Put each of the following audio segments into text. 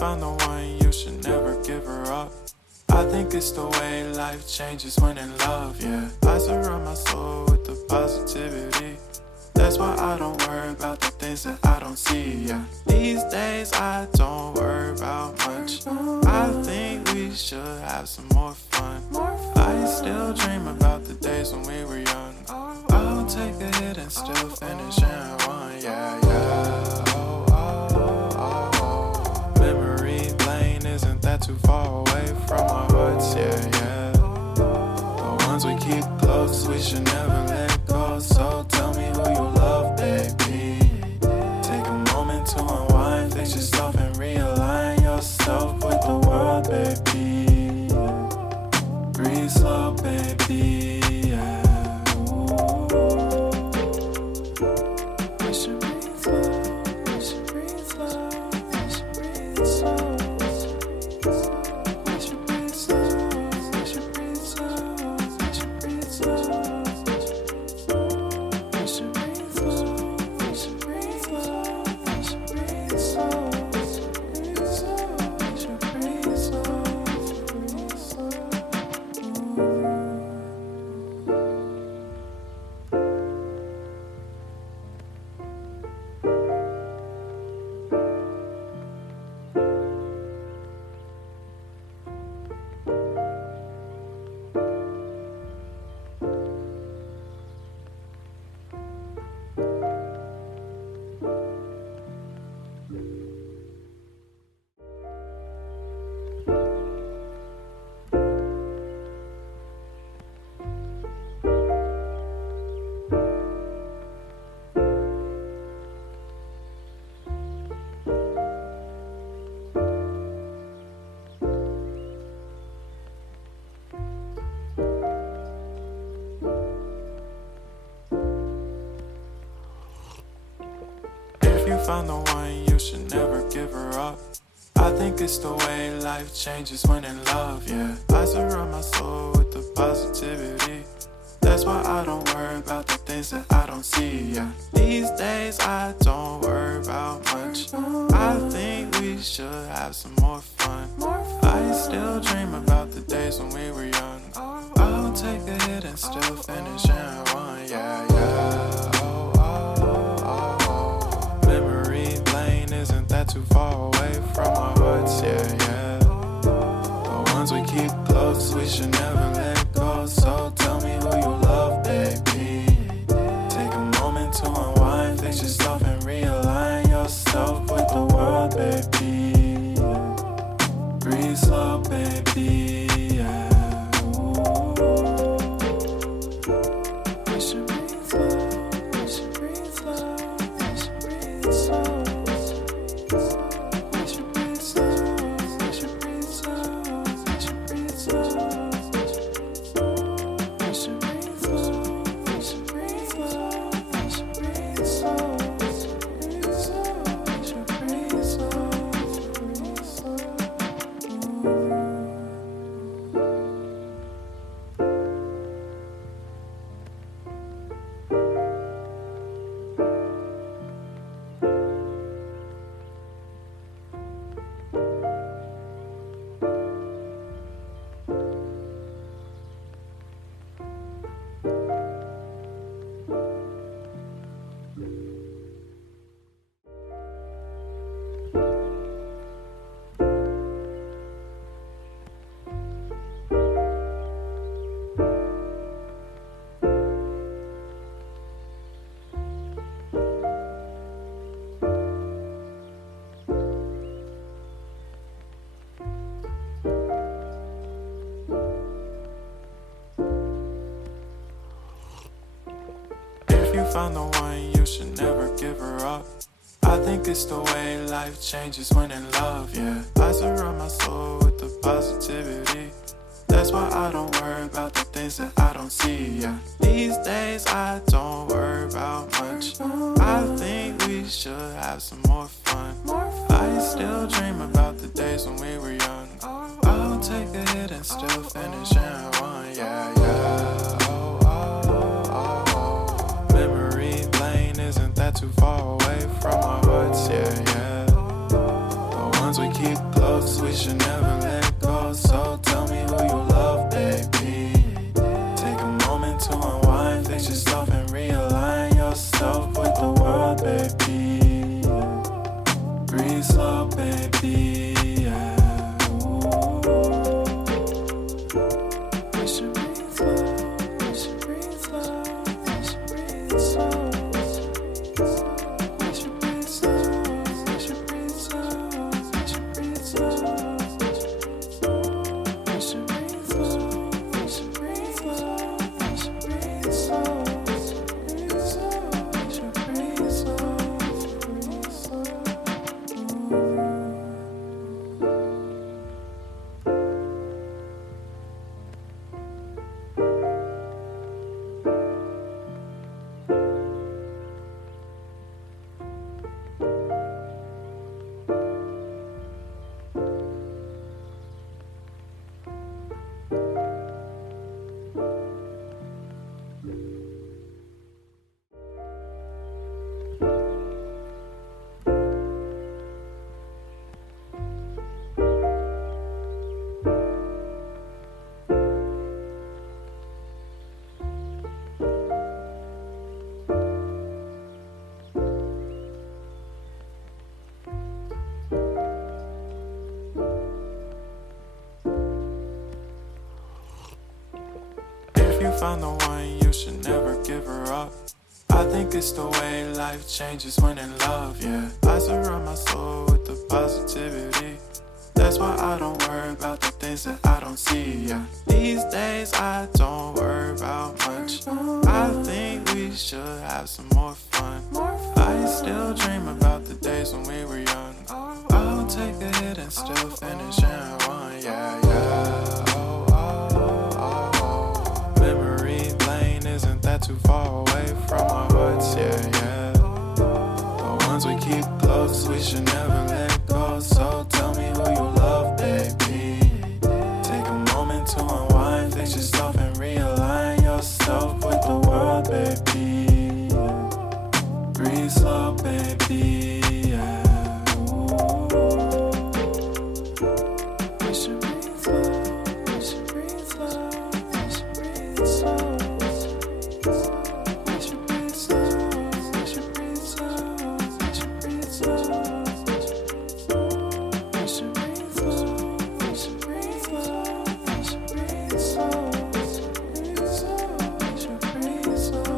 found the one, you should never give her up. I think it's the way life changes when in love, yeah. I surround my soul with the positivity. That's why I don't worry about the things that I don't see, yeah. These days I don't worry about much. I think we should have some more fun. I still dream about the days when we were young. I'll take a hit and still finish in one, yeah, yeah. Oh, oh, oh, oh. Memory lane isn't that too far away from our hearts, yeah, yeah. The ones we keep close, we should never let go. So tell me who you love, baby. Take a moment to unwind, fix yourself and realign yourself with the world, baby. Breathe slow, baby, yeah. We should breathe slow, we should breathe slow, we should breathe slow. We should breathe slow, we should breathe slow, we should breathe slow. We should breathe slow, we should breathe slow, we should breathe slow. We should breathe slow, breathe slow. If you found the one, you should never give her up. I think it's the way life changes when in love, yeah. I surround my soul with the positivity. That's why I don't worry about the things that I don't see, yeah. These days I don't worry about much. I think we should have some more fun. I still dream about the days when we were young. I'll take a hit and still finish in one, yeah, yeah. Oh, oh, oh, oh. Memory lane isn't that too far away from our hearts, yeah, yeah. The ones we keep close, we should never let go. So tell me who you love, baby. Take a moment to unwind, fix yourself and realign yourself with the world, baby. Breathe slow, baby, yeah. We should breathe slow, we should breathe slow, we should breathe slow. We should breathe slow, we should breathe slow, we should breathe slow. We should breathe slow, we should breathe slow, we should breathe slow. We should breathe slow, breathe slow. If you found the one, you should never give her up. I think it's the way life changes when in love, yeah. I surround my soul with the positivity. That's why I don't worry about the things that I don't see, yeah. These days I don't worry about much. I think we should have some more fun. I still dream about the days when we were young. I'll take a hit and still finish in one, yeah, yeah. Oh, oh, oh, oh. Memory lane isn't that too far away from our hearts, yeah, yeah. The ones we keep we should never let go. So tell me who you love, baby. Take a moment to unwind, fix yourself and realign yourself with the world, baby. Breathe slow, baby. Yeah. We should breathe slow. We should breathe slow. We should breathe slow. We should breathe slow. We should breathe slow. We should breathe slow. We should breathe slow. We should breathe slow. We should breathe slow. We should breathe slow. If you found the one, you should never give her up. I think it's the way life changes when in love, yeah. I surround my soul with the positivity. That's why I don't worry about the things that I don't see, yeah. These days I don't worry about much. I think we should have some more fun. I still dream about the days when we were young. I'll take a hit and still finish in one, yeah, yeah. Oh, oh, oh, oh. Memory lane isn't that too far away from our hearts, yeah, yeah. The ones we keep close, we should never let go. So tell me who you love, baby. Take a moment to unwind, fix yourself and realign yourself with the world, baby. Breathe slow, baby, yeah. We should breathe slow, we should breathe slow, we should breathe slow. We should breathe slow, we should breathe slow, we should breathe slow. We should breathe slow, we should breathe slow, we should breathe slow. We should breathe slow.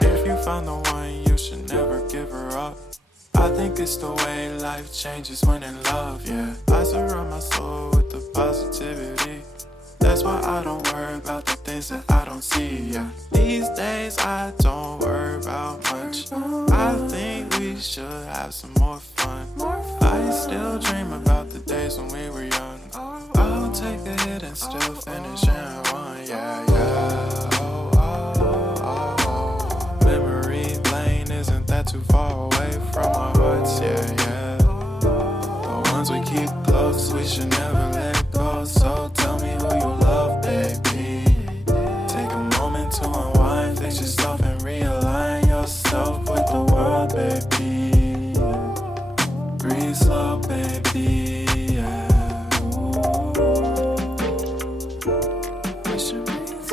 If you found the one, you should never give her up. I think it's the way life changes when in love, yeah. I surround my soul with the positivity. That's why I don't worry about the things that I don't see, yeah. These days I don't worry about much. I think we should have some more fun. I still dream about the days when we were young. I'll take a hit and still finish in one, yeah, yeah. Oh, oh, oh, oh. Memory lane isn't that too far away from our hearts, yeah, yeah. The ones we keep close, we should never let go. So tell me who you love, baby. Take a moment to unwind, fix yourself and realign yourself with the world, baby. Breathe slow, baby, yeah. We should breathe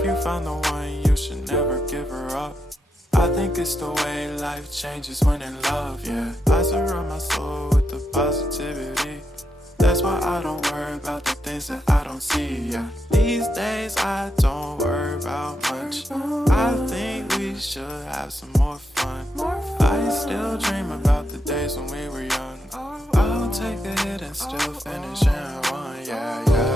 If you found the one, you should never give her up. I think it's the way life changes when in love, yeah. I surround my soul with the positivity. That's why I don't worry about the things that I don't see, yeah. These days I don't worry about much. I think we should have some more fun. I still dream about the days when we were young. I'll take a hit and still finish in one, yeah, yeah.